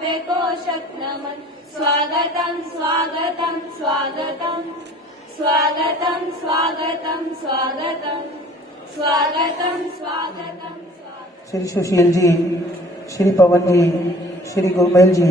काव्यकोशक नमन। स्वागतम स्वागतम स्वागतम स्वागतम स्वागतम स्वागतम स्वागतम स्वागतम। श्री सुशील जी, श्री पवन जी, श्री गुरमेल जी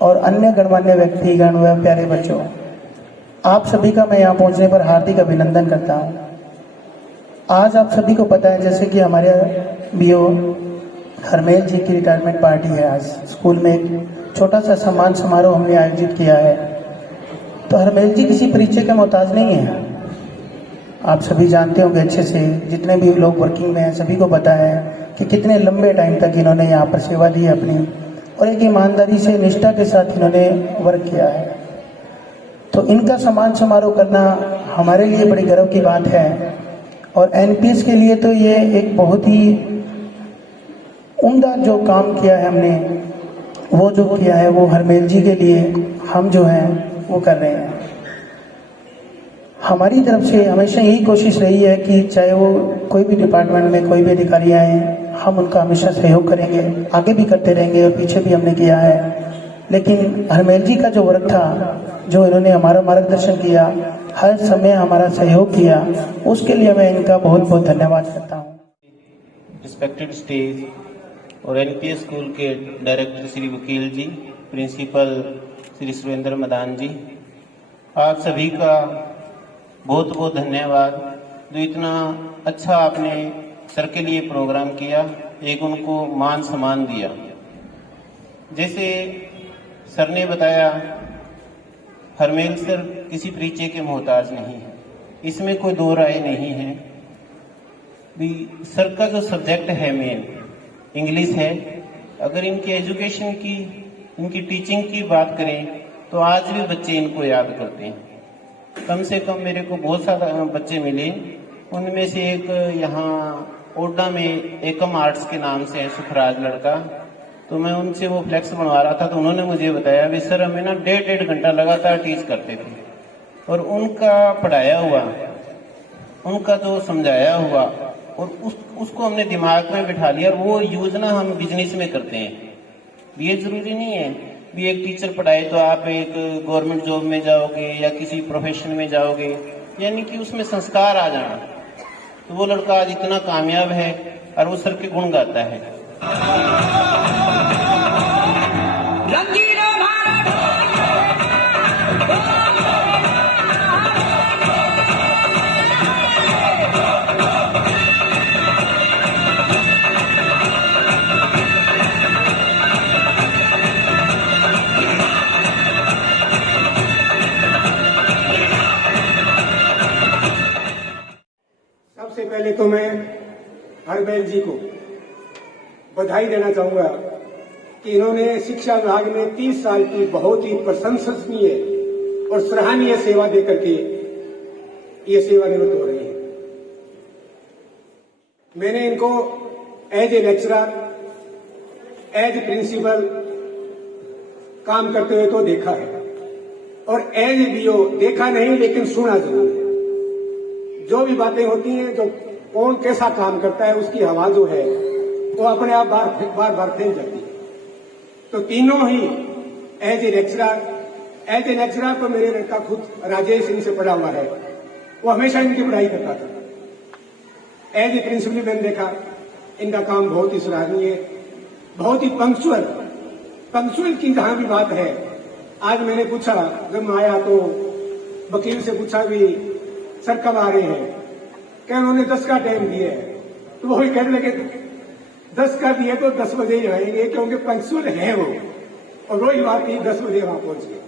और अन्य गणमान्य व्यक्तिगण व प्यारे बच्चों, आप सभी का मैं यहाँ पहुँचने पर हार्दिक अभिनंदन करता हूँ। आज आप सभी को पता है जैसे कि हमारे बीओ हरमेल जी की रिटायरमेंट पार्टी है। आज स्कूल में एक छोटा सा सम्मान समारोह हमने आयोजित किया है। तो हरमेल जी किसी परिचय के मोहताज नहीं है। आप सभी जानते होंगे अच्छे से, जितने भी लोग वर्किंग में हैं सभी को पता है कि कितने लंबे टाइम तक इन्होंने यहाँ पर सेवा दी है अपनी, और एक ईमानदारी से निष्ठा के साथ इन्होंने वर्क किया है। तो इनका सम्मान समारोह करना हमारे लिए बड़ी गर्व की बात है। और एनपीएस के लिए तो ये एक बहुत ही उम्दा जो काम किया है हमने, वो जो किया है वो हरमेल जी के लिए हम जो हैं वो कर रहे हैं। हमारी तरफ से हमेशा यही कोशिश रही है कि चाहे वो कोई भी डिपार्टमेंट में कोई भी अधिकारी आए, हम उनका हमेशा सहयोग करेंगे, आगे भी करते रहेंगे और पीछे भी हमने किया है। लेकिन हरमेल जी का जो वर्क था, जो इन्होंने हमारा मार्गदर्शन किया, हर समय हमारा सहयोग किया, उसके लिए मैं इनका बहुत बहुत धन्यवाद करता हूँ। रिस्पेक्टेड स्टेज और एनपीएस स्कूल के डायरेक्टर श्री वकील जी, प्रिंसिपल श्री सुरेंद्र मदान जी, आप सभी का बहुत बहुत धन्यवाद जो इतना अच्छा आपने सर के लिए प्रोग्राम किया, एक उनको मान सम्मान दिया। जैसे सर ने बताया, हरमेल सर किसी परिचय के मोहताज नहीं है, इसमें कोई दो राय नहीं है। सर का जो सब्जेक्ट है मेन इंग्लिश है। अगर इनकी एजुकेशन की, इनकी टीचिंग की बात करें तो आज भी बच्चे इनको याद करते हैं। कम से कम मेरे को बहुत सारे बच्चे मिले, उनमें से एक यहाँ ओडा में एकम आर्ट्स के नाम से है सुखराज लड़का। तो मैं उनसे वो फ्लेक्स बनवा रहा था तो उन्होंने मुझे बताया भी सर हमें ना 1.5 घंटा लगातार टीच करते थे, और उनका पढ़ाया हुआ, उनका जो समझाया हुआ और उसको हमने दिमाग में बिठा लिया, और वो योजना हम बिजनेस में करते हैं। ये जरूरी नहीं है भी एक टीचर पढ़ाए तो आप एक गवर्नमेंट जॉब में जाओगे या किसी प्रोफेशन में जाओगे, यानी कि उसमें संस्कार आ जाना। तो वो लड़का आज इतना कामयाब है और वो सर के गुण गाता है। सबसे पहले तो मैं हरमेल जी को बधाई देना चाहूंगा कि इन्होंने शिक्षा विभाग में 30 साल की बहुत ही प्रशंसनीय और सराहनीय सेवा देकर के ये सेवानिवृत्त हो रही है। मैंने इनको as a lecturer, as a principal काम करते हुए तो देखा है, और एज ए बीओ देखा नहीं लेकिन सुना जरूर है। जो भी बातें होती हैं, जो कौन कैसा काम करता है, उसकी हवा जो है वो अपने आप बार बार फैल जाती है। तो तीनों ही एज ए लेक्चरर तो मेरे लड़का खुद राजेश सिंह से पढ़ा हुआ है, वो हमेशा इनकी पढ़ाई करता था। एज ए प्रिंसिपल मैंने देखा, इनका काम बहुत ही सराहनीय, बहुत ही पंक्चुअल की जहां भी बात है। आज मैंने पूछा, जब मैं आया तो वकील से पूछा भी सर कब आ रहे हैं, क्या उन्होंने 10 का टाइम दिया है, तो वही कहने लगे 10 का दिए तो 10 बजे ही आएंगे, क्योंकि पंक्चुअल है वो, और वही बात ही 10 बजे वहां पहुंच गए।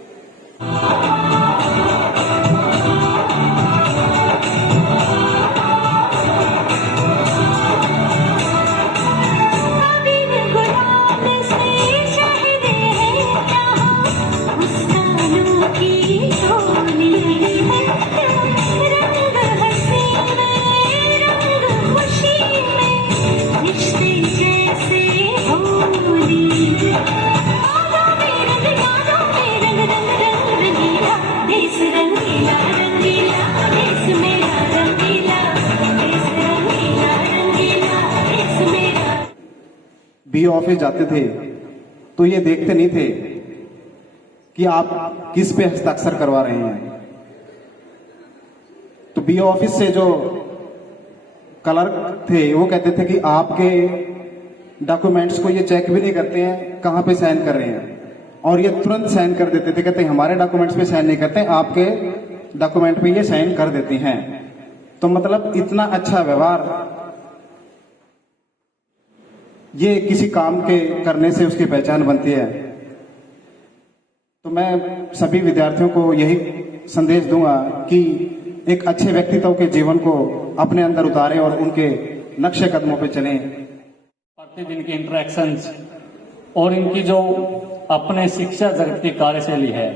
बीओ ऑफिस जाते थे तो ये देखते नहीं थे कि आप किस पे हस्ताक्षर करवा रहे हैं। तो बीओ ऑफिस से जो क्लर्क थे वो कहते थे कि आपके डॉक्यूमेंट्स को ये चेक भी नहीं करते हैं कहाँ पे साइन कर रहे हैं, और ये तुरंत साइन कर देते थे। कहते हमारे डॉक्यूमेंट्स पे साइन नहीं करते, आपके डॉक्यूमेंट पे ये साइन कर देते हैं। तो मतलब इतना अच्छा व्यवहार, ये किसी काम के करने से उसकी पहचान बनती है। तो मैं सभी विद्यार्थियों को यही संदेश दूंगा कि एक अच्छे व्यक्तित्व के जीवन को अपने अंदर उतारें और उनके नक्शे कदमों पे चलें। प्रतिदिन के इंटरेक्शंस और इनकी जो अपने शिक्षा जगत की कार्यशैली है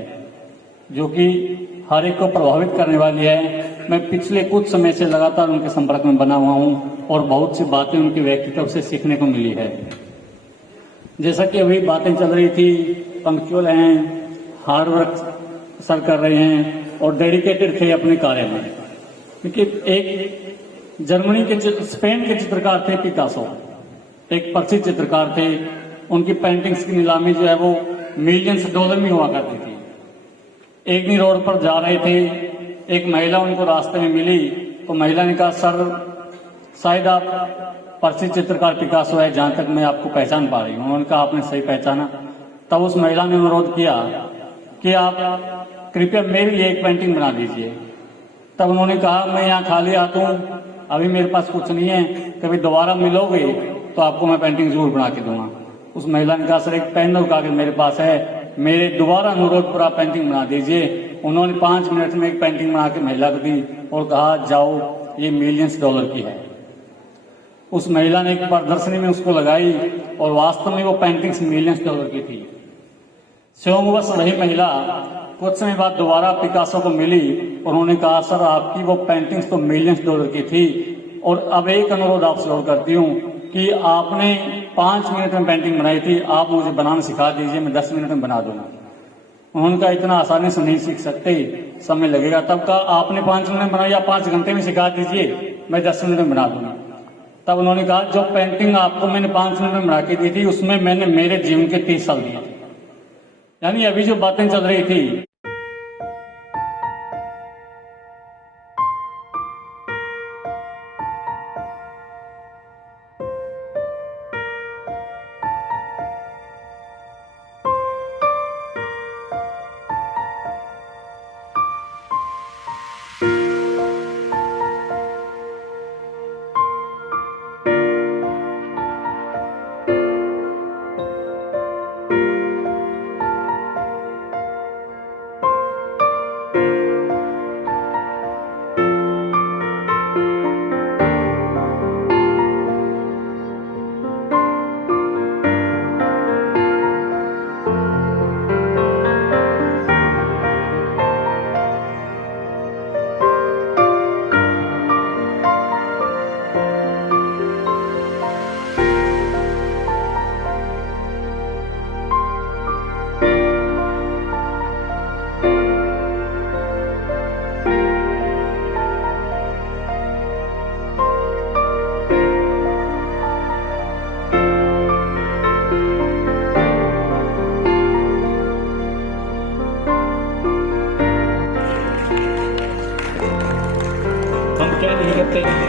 जो कि हर एक को प्रभावित करने वाली है। मैं पिछले कुछ समय से लगातार उनके संपर्क में बना हुआ हूं और बहुत सी बातें उनके व्यक्तित्व से सीखने को मिली है। जैसा कि अभी बातें चल रही थी, पंक्चुअल हैं, हार्ड वर्क सर कर रहे हैं और डेडिकेटेड थे अपने कार्य में। क्योंकि एक जर्मनी के स्पेन के चित्रकार थे पिकासो, एक प्रसिद्ध चित्रकार थे। उनकी पेंटिंग्स की नीलामी जो है वो मिलियंस डॉलर में हुआ करती थी। एक दिन रोड पर जा रहे थे, एक महिला उनको रास्ते में मिली तो महिला ने कहा, सर शायद आप प्रसिद्ध चित्रकार पिकासो है, जहां तक मैं आपको पहचान पा रही हूँ। उन्होंने कहा आपने सही पहचाना। तब उस महिला ने अनुरोध किया कि आप कृपया मेरे लिए एक पेंटिंग बना दीजिए। तब उन्होंने कहा मैं यहाँ खाली आता हूँ, अभी मेरे पास कुछ नहीं है, कभी दोबारा मिलोगे तो आपको मैं पेंटिंग जरूर बना के दूंगा। उस महिला ने कहा सर एक पेन और कागज मेरे पास है, मेरे दोबारा अनुरोध पर आप पेंटिंग बना दीजिए। उन्होंने 5 मिनट में एक पेंटिंग बना के महिला को दी और कहा जाओ ये मिलियंस डॉलर की है। उस महिला ने एक प्रदर्शनी में उसको लगाई और वास्तव में वो पेंटिंग्स मिलियंस डॉलर की थी। संयोगवश वही महिला कुछ समय बाद दोबारा पिकासो को मिली और उन्होंने कहा सर आपकी वो पेंटिंग्स तो मिलियंस डॉलर की थी और अब एक अनुरोध आपसे और करती हूँ कि आपने 5 मिनट में पेंटिंग बनाई थी, आप मुझे बनाना सिखा दीजिए, मैं 10 मिनट में बना दूंगा। उन्होंने कहा इतना आसानी से नहीं सीख सकते, समय लगेगा। तब कहा आपने 5 मिनट में बनाई, आप 5 घंटे में सिखा दीजिए, मैं 10 मिनट में बना दूंगा। तब उन्होंने कहा जो पेंटिंग आपको मैंने 5 मिनट में बना के दी थी उसमें मैंने मेरे जीवन के 30 साल दिए थे। यानी अभी जो बातें चल रही थी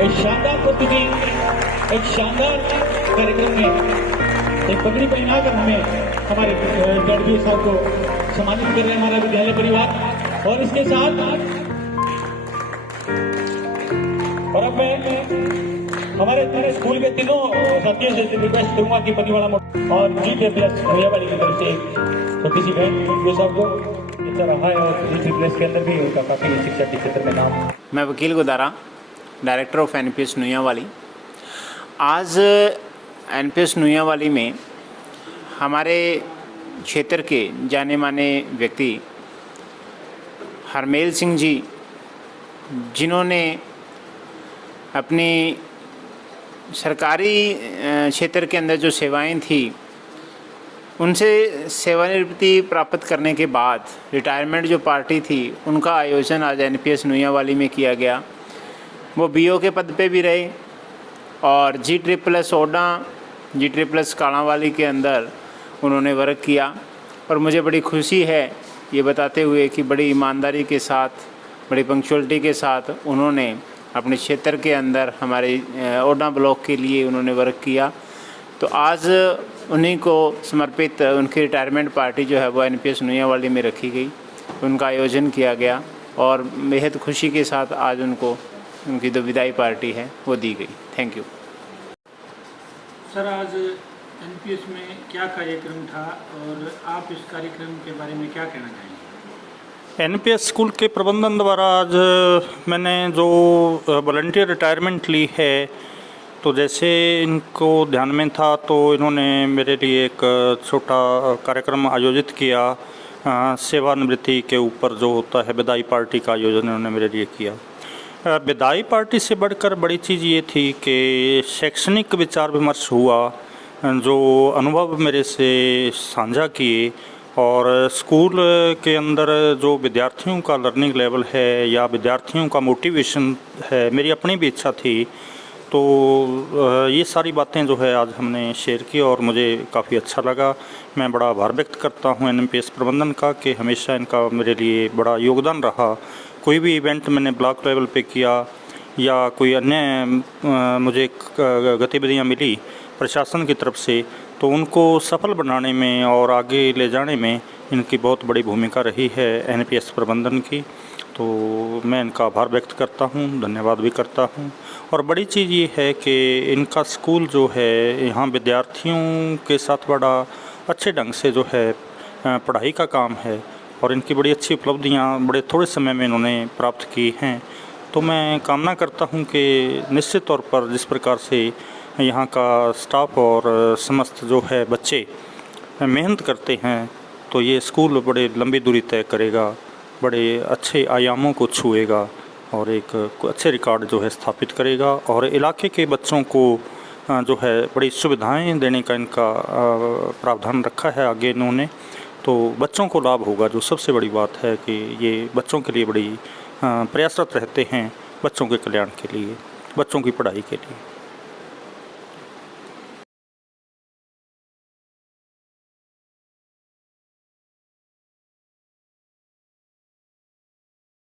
एक शानदार प्रस्तुति, एक शानदार कार्यक्रम में एक पगड़ी पहनाकर हमें हमारे गढ़वी साहब को सम्मानित कर रहे हैं हमारा विद्यालय परिवार। और इसके साथ और अब मैं हमारे स्कूल के तीनों साथियों से रिक्वेस्ट करूंगा कि पनीवाड़ा और GTPS नोयावाली की तरफ से छोटी सी बहन ये साहब को अच्छा रहा है और GTPS के अंदर भी उनका काफी शिक्षा के क्षेत्र में नाम। मैं वकील गुदारा, डायरेक्टर ऑफ NPS नोयावाली। आज NPS नोयावाली में हमारे क्षेत्र के जाने माने व्यक्ति हरमेल सिंह जी, जिन्होंने अपनी सरकारी क्षेत्र के अंदर जो सेवाएं थी उनसे सेवानिवृत्ति प्राप्त करने के बाद रिटायरमेंट जो पार्टी थी उनका आयोजन आज NPS नोयावाली में किया गया। वो BO के पद पे भी रहे और GSSS ओडा, GSSS कालांवाली के अंदर उन्होंने वर्क किया और मुझे बड़ी खुशी है ये बताते हुए कि बड़ी ईमानदारी के साथ, बड़ी पंक्चुअलिटी के साथ उन्होंने अपने क्षेत्र के अंदर हमारे ओडा ब्लॉक के लिए उन्होंने वर्क किया। तो आज उन्हीं को समर्पित उनकी रिटायरमेंट पार्टी जो है वो NPS नुइयावाली में रखी गई, उनका आयोजन किया गया और बेहद खुशी के साथ आज उनको उनकी जो विदाई पार्टी है वो दी गई। Thank you sir. आज NPS में क्या कार्यक्रम था और आप इस कार्यक्रम के बारे में क्या कहना चाहेंगे? NPS स्कूल के प्रबंधन द्वारा आज मैंने जो वॉलंटियर रिटायरमेंट ली है, तो जैसे इनको ध्यान में था तो इन्होंने मेरे लिए एक छोटा कार्यक्रम आयोजित किया। सेवानिवृत्ति के ऊपर जो होता है विदाई पार्टी का आयोजन इन्होंने मेरे लिए किया। विदाई पार्टी से बढ़कर बड़ी चीज़ ये थी कि शैक्षणिक विचार विमर्श हुआ, जो अनुभव मेरे से साझा किए और स्कूल के अंदर जो विद्यार्थियों का लर्निंग लेवल है या विद्यार्थियों का मोटिवेशन है, मेरी अपनी भी इच्छा थी। तो ये सारी बातें जो है आज हमने शेयर की और मुझे काफ़ी अच्छा लगा। मैं बड़ा आभार व्यक्त करता हूँ NPS प्रबंधन का कि हमेशा इनका मेरे लिए बड़ा योगदान रहा। कोई भी इवेंट मैंने ब्लॉक लेवल पे किया या कोई अन्य मुझे गतिविधियाँ मिली प्रशासन की तरफ से, तो उनको सफल बनाने में और आगे ले जाने में इनकी बहुत बड़ी भूमिका रही है NPS प्रबंधन की। तो मैं इनका आभार व्यक्त करता हूँ, धन्यवाद भी करता हूँ। और बड़ी चीज़ ये है कि इनका स्कूल जो है यहाँ विद्यार्थियों के साथ बड़ा अच्छे ढंग से जो है पढ़ाई का काम है और इनकी बड़ी अच्छी उपलब्धियाँ बड़े थोड़े समय में इन्होंने प्राप्त की हैं। तो मैं कामना करता हूँ कि निश्चित तौर पर जिस प्रकार से यहाँ का स्टाफ और समस्त जो है बच्चे मेहनत करते हैं, तो ये स्कूल बड़े लंबी दूरी तय करेगा, बड़े अच्छे आयामों को छुएगा और एक अच्छे रिकॉर्ड जो है स्थापित करेगा और इलाके के बच्चों को जो है बड़ी सुविधाएं देने का इनका प्रावधान रखा है आगे इन्होंने। तो बच्चों को लाभ होगा, जो सबसे बड़ी बात है कि ये बच्चों के लिए बड़ी प्रयासरत रहते हैं, बच्चों के कल्याण के लिए, बच्चों की पढ़ाई के लिए।